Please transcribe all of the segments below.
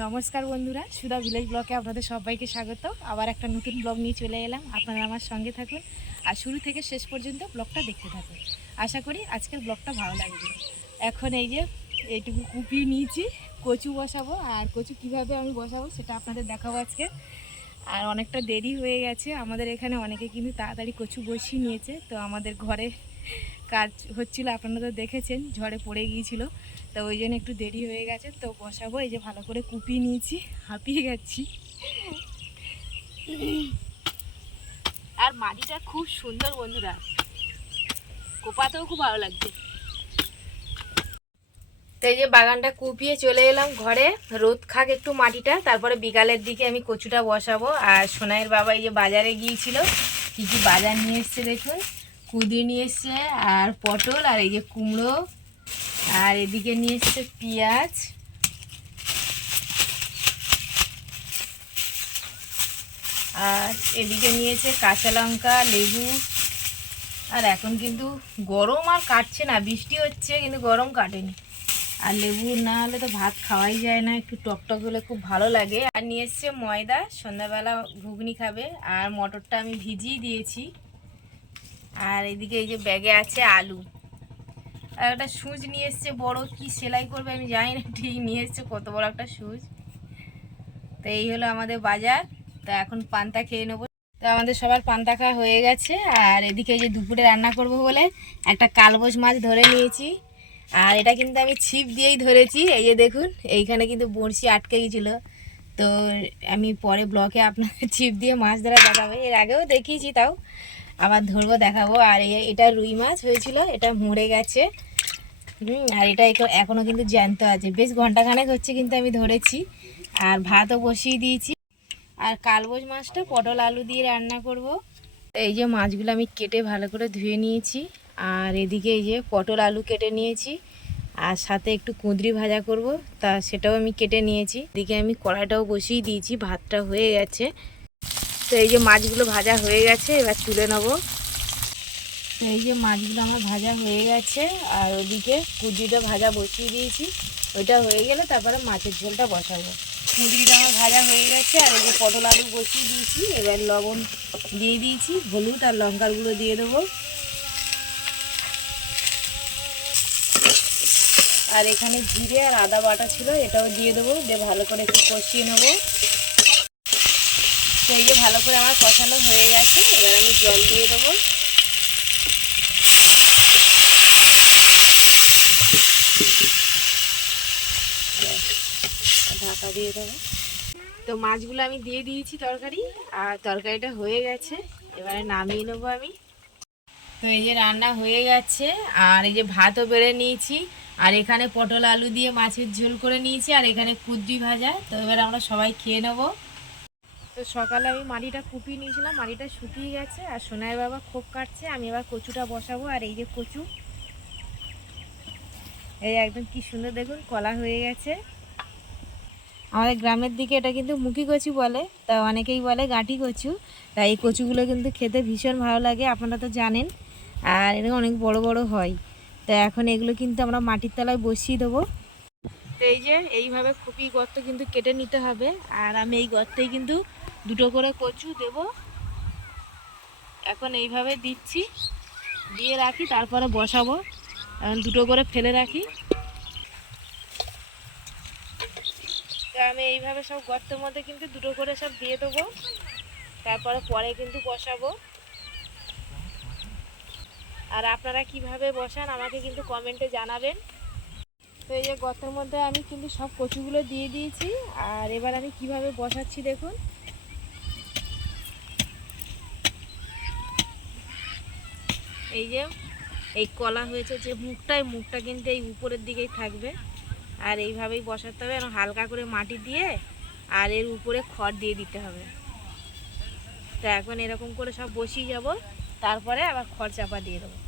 নমস্কার বন্ধুরা, সুধা ভিলেজ ব্লকে আপনাদের সবাইকে স্বাগত আবার একটা নতুন ব্লগ নিয়ে চলে এলাম। আপনারা আমার সঙ্গে থাকুন আর শুরু থেকে শেষ পর্যন্ত ব্লগটা দেখতে থাকুন। আশা করি আজকের ব্লগটা ভালো লাগবে। এখন এই যে এইটুকু কুপিয়ে নিয়েছি, কচু বসাবো আর কচু কীভাবে আমি বসাবো সেটা আপনাদের দেখাবো আজকে। আর অনেকটা দেরি হয়ে গেছে, আমাদের এখানে অনেকে কিন্তু তাড়াতাড়ি কচু বসিয়ে নিয়েছে, তো আমাদের ঘরে কাজ হচ্ছিল, আপনারা তো দেখেছেন, ঝড়ে পড়ে গিয়েছিল। তো ওই জন্য একটু দেরি হয়ে গেছে, তো বসাবো, এই যে ভালো করে কুপিয়ে নিয়েছি, হাঁপিয়ে গেছি। আর মাটিটা খুব সুন্দর বন্ধুরা। কোপাতেও খুব ভালো লাগছে। তো এই যে বাগানটা কুপিয়ে চলে এলাম ঘরে, রোদ খাক একটু মাটিটা, তারপরে বিকালের দিকে আমি কচুটা বসাবো। আর সোনাইয়ের বাবা এই যে বাজারে গিয়েছিল, কি কি বাজার নিয়ে এসছে দেখুন। কুদি নিয়ে আর পটল, আর এই যে কুমড়ো, আর এদিকে নিয়ে এসছে পেঁয়াজ। আর এদিকে নিয়েছে কাঁচা লঙ্কা, লেবু। আর এখন কিন্তু গরম আর কাটছে না, বৃষ্টি হচ্ছে, কিন্তু গরম কাটেনি। আর লেবু না হলে তো ভাত খাওয়াই যায় না, একটু টকটক হলে খুব ভালো লাগে। আর নিয়ে এসছে ময়দা, সন্ধ্যাবেলা ঘুগনি খাবে। আর মটরটা আমি ভিজিয়ে দিয়েছি। আর এদিকে এই যে ব্যাগে আছে আলু। আর একটা সুচ নিয়ে এসছে বড়, কি সেলাই করবে আমি জানি না, ঠিক নিয়ে এসছে কত বড় একটা সুচ। তো এই হলো আমাদের বাজার, তো এখন পান্তা খেয়ে নেব। তো আমাদের সবার পান্তা খাওয়া হয়ে গেছে, আর এদিকে যে দুপুরে রান্না করব বলে একটা কালবোস মাছ ধরে নিয়েছি। আর এটা কিন্তু আমি ছিপ দিয়েই ধরেছি, এই যে দেখুন, এইখানে কিন্তু বড়শি আটকে গেছিল। তো আমি পরে ব্লকে আপনাদের ছিপ দিয়ে মাছ ধরা দেখাবো, এর আগেও দেখিয়েছি তাও। আবার ধরবো, দেখাবো। আর এটা রুই মাছ হয়েছিল, এটা মরে গেছে। হুম, আর এটা এখ- এখনও কিন্তু জ্যান্ত আছে। বেশ ঘন্টাখানেক হচ্ছে কিন্তু আমি ধরেছি। আর ভাতও বসিয়ে দিয়েছি। আর কালবোজ মাছটা পটল আলু দিয়ে রান্না করব। এই যে মাছগুলো আমি কেটে ভালো করে ধুয়ে নিয়েছি। আর এদিকে এই যে পটল আলু কেটে নিয়েছি। আর সাথে একটু কুঁদরি ভাজা করব। তা সেটাও আমি কেটে নিয়েছি। এদিকে আমি কড়াইটাও বসিয়ে দিয়েছি, ভাতটা হয়ে গেছে। তো এই যে মাছগুলো ভাজা হয়ে গেছে, এবার তুলে নেব। তো এই যে মাছগুলো আমার ভাজা হয়ে গেছে, আর ওদিকে কুঁদরিটা ভাজা বসিয়ে দিয়েছি। ওইটা হয়ে গেলে তারপরে মাছের ঝোলটা বসাবো। কুঁদরিটা আমার ভাজা হয়ে গেছে, আর এই যে পটল আলু বসিয়ে দিয়েছি, এবার লবণ দিয়ে দিয়েছি, হলুদ আর লঙ্কার দিয়ে দেবো। আর এখানে জিরে আর আদা বাটা ছিল, এটাও দিয়ে দেবো, দিয়ে ভালো করে একটু কষিয়ে নেব। তো এই যে ভালো করে আমার কষানো হয়ে গেছে, এবার আমি জল দিয়ে দেবো। ঢাকা দিয়ে দেবো। তো মাছগুলো আমি দিয়ে দিয়েছি তরকারি, আর তরকারিটা হয়ে গেছে, এবারে নামিয়ে নেব আমি। তো এই যে রান্না হয়ে গেছে, আর এই যে ভাতও বেড়ে নিয়েছি, আর এখানে পটল আলু দিয়ে মাছের ঝোল করে নিয়েছি, আর এখানে কুদ্রি ভাজা। তো এবার আমরা সবাই খেয়ে নেব। তো সকালে আমি মাটিটা কুপিয়ে নিয়েছিলাম, মাটিটা শুকিয়ে গেছে আর সোনাই বাবা খোপ কাটছে, আমি এবার কচুটা বসাবো আর এই যে কচু। এই একদম কি সুন্দর দেখুন, কলা হয়ে গেছে। আমাদের গ্রামের দিকে এটা কিন্তু মুখি কচু বলে, তা অনেকেই বলে গাঁটি কচু, তাই এই কচুগুলো কিন্তু খেতে ভীষণ ভালো লাগে, আপনারা তো জানেন। আর এটা অনেক বড় বড় হয়, তো এখন এগুলো কিন্তু আমরা মাটির তলায় বসিয়ে দেবো। তো এই যে, এইভাবে খুবই গর্ত কিন্তু কেটে নিতে হবে। আর আমি এই গর্তেই কিন্তু দুটো করে কচু দেব। এখন এইভাবে দিচ্ছি, দিয়ে রাখি, তারপরে বসাবো। দুটো করে ফেলে রাখি। তো আমি এইভাবে সব গর্তের মধ্যে কিন্তু দুটো করে সব দিয়ে দেবো। তারপরে পরে কিন্তু বসাবো। আর আপনারা কীভাবে বসান আমাকে কিন্তু কমেন্টে জানাবেন। তো এই যে গর্তের মধ্যে আমি কিন্তু সব কচুগুলো দিয়ে দিয়েছি। আর এবার আমি কীভাবে বসাচ্ছি দেখুন। এই যে, এই কলা হয়েছে যে মুখটাই মুখটা কিন্তু এই উপরের দিকেই থাকবে। আর এইভাবেই বসাতে হবে এবং হালকা করে মাটি দিয়ে আর এর উপরে খড় দিয়ে দিতে হবে। তো এখন এরকম করে সব বসিয়ে যাব। তারপরে আবার খড় চাপা দিয়ে দেবো।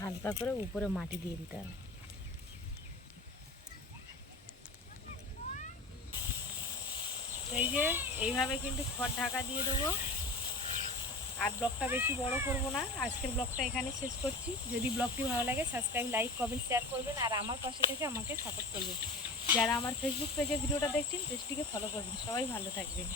হালকা করে উপরে মাটি দিয়ে দিতে হবে। এই যে, এইভাবে কিন্তু খড় ঢাকা দিয়ে দেবো। আর ব্লগটা বেশি বড় করব না। আজকের ব্লগটা এখানে শেষ করছি। যদি ব্লগটি ভালো লাগে সাবস্ক্রাইব লাইক কমেন্ট শেয়ার করবেন। আর আমার পাশে থেকে আমাকে সাপোর্ট করবেন। যারা আমার ফেসবুক পেজে ভিডিওটা দেখছেন পেজটিকে ফলো করবেন। সবাই ভালো থাকবেন।